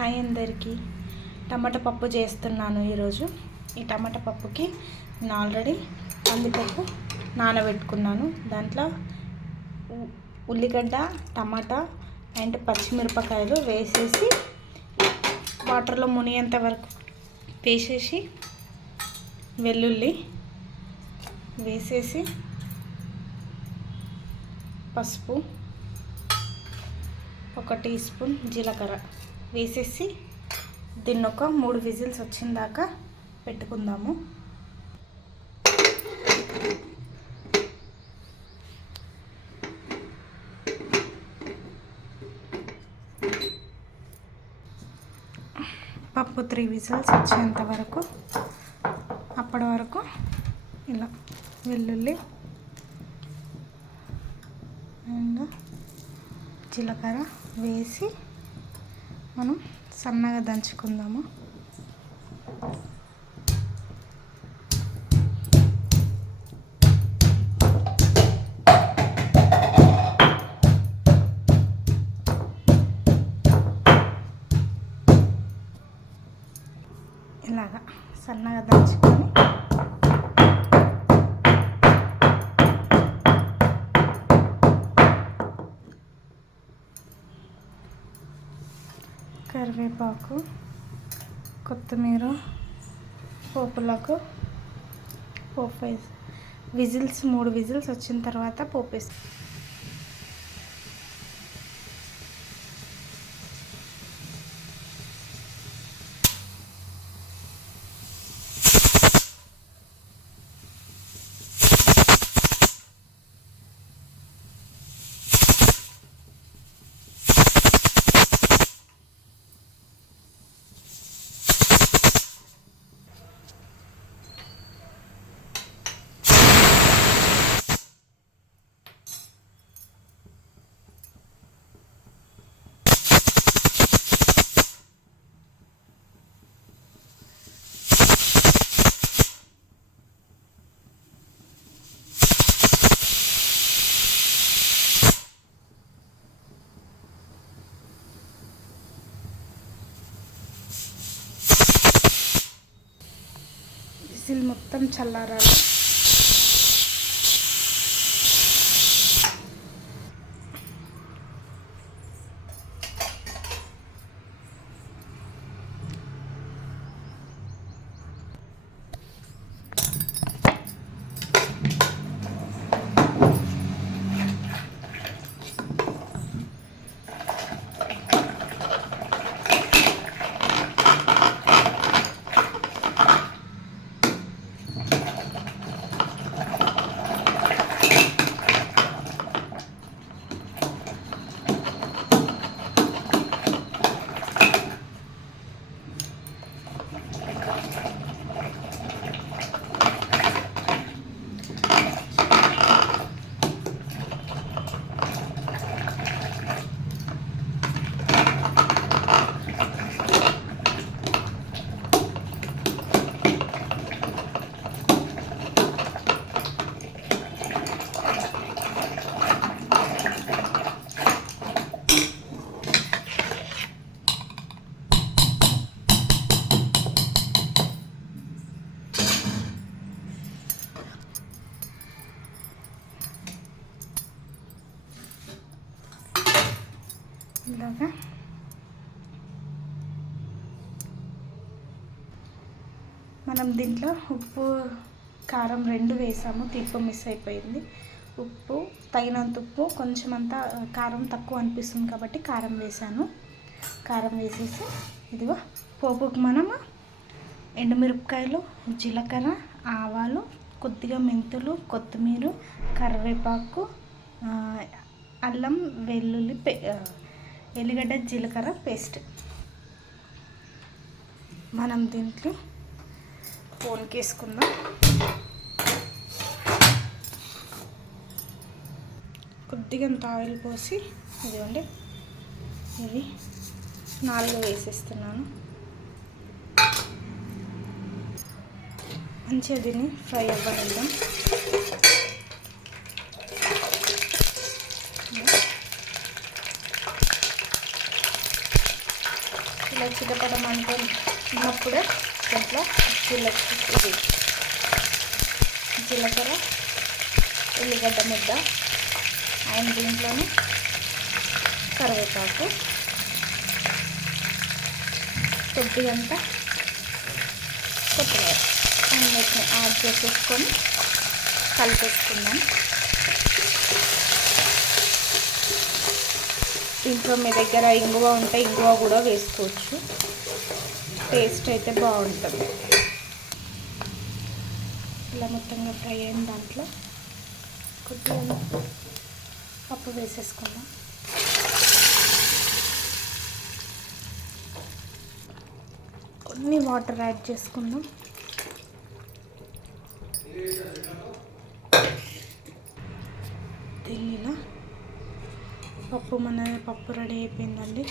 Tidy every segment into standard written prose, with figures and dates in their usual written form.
Hi అందరికీ. టమాటా పప్పు చేస్తున్నాను ఈరోజు. ఈ టమాటా పప్పుకి నేను ఆల్రెడీ కందిపప్పు నానబెట్టుకున్నాను. దాంట్లో ఉల్లిగడ్డ, టమాటా అండ్ పచ్చిమిరపకాయలు వేసేసి వాటర్లో మునిగేంత వరకు వేసేసి వెల్లుల్లి వేసేసి పసుపు, 1 టీ స్పూన్ జీలకర్ర వేసేసి దీన్ని ఒక 3 విజిల్స్ వచ్చిన దాకా పెట్టుకుందాము. పప్పు 3 విజిల్స్ వచ్చేంత వరకు, అప్పటి వరకు ఇలా వెల్లుల్లి అండ్ జీలకర్ర వేసి మనం సన్నగా దంచుకుందాము. ఇలాగా సన్నగా దంచుకొని కరివేపాకు, కొత్తిమీర, పోపులకు పోపు వేసి విజిల్స్ 3 విజిల్స్ వచ్చిన తర్వాత పోపు వేసి విజిల్ మొత్తం చల్లారాలి. ఇలాగా మనం దీంట్లో ఉప్పు, కారం 2 వేసాము. తీపి మిస్ అయిపోయింది. ఉప్పు తగినంత ఉప్పు, కొంచెం అంతా కారం తక్కువ అనిపిస్తుంది కాబట్టి కారం వేసాను. కారం వేసేసి ఇదిగో పోపుకి మనము ఎండుమిరపకాయలు, జీలకర్ర, ఆవాలు, కొద్దిగా మెంతులు, కొత్తిమీర, కరివేపాకు, అల్లం వెల్లుల్లి ఎల్లిగడ్డ జీలకర్ర పేస్ట్ మనం దీంట్లో పోన్కేసుకుందాం. కొద్దిగా ఆయిల్ పోసి ఇదిగోండి ఇవి 4 వేసేస్తున్నాను. మంచిగా దీన్ని ఫ్రై అవ్వనిద్దాం. ఇట్లా చిటపడం అంటే ఉన్నప్పుడే దీంట్లో జీలకర్ర ఉల్లిగడ్డ ముద్ద అండ్ దీంట్లోనే కరివేపాకు కొద్దిగంత కొత్తిమీర అన్నిటిని యాడ్ చేసేసుకొని కలిపేసుకుందాం. దీంట్లో మీ దగ్గర ఇంగువ ఉంటే ఇంగువ కూడా వేసుకోవచ్చు, టేస్ట్ అయితే బాగుంటుంది. ఇలా మొత్తంగా ఫ్రై అయిన దాంట్లో కొద్దిగా పప్పు వేసేసుకుందాం. కొన్ని వాటర్ యాడ్ చేసుకుందాం. దీనిలో పప్పు రెడీ అయిపోయిందండి.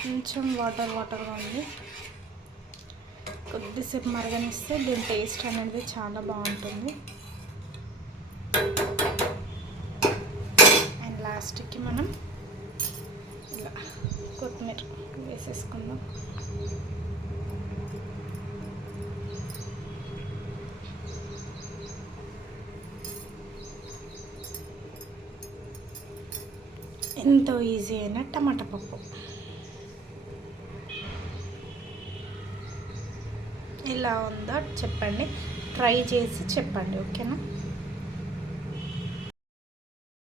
కొంచెం వాటర్గా ఉంది. కొద్దిసేపు మరగనిస్తే దీని టేస్ట్ అనేది చాలా బాగుంటుంది. అండ్ లాస్ట్కి మనం ఇలా కొత్తిమీర వేసేసుకుందాం. ఎంతో ఈజీ అయిన టమాటా పప్పు. ఎలా ఉందో చెప్పండి, ట్రై చేసి చెప్పండి, ఓకేనా?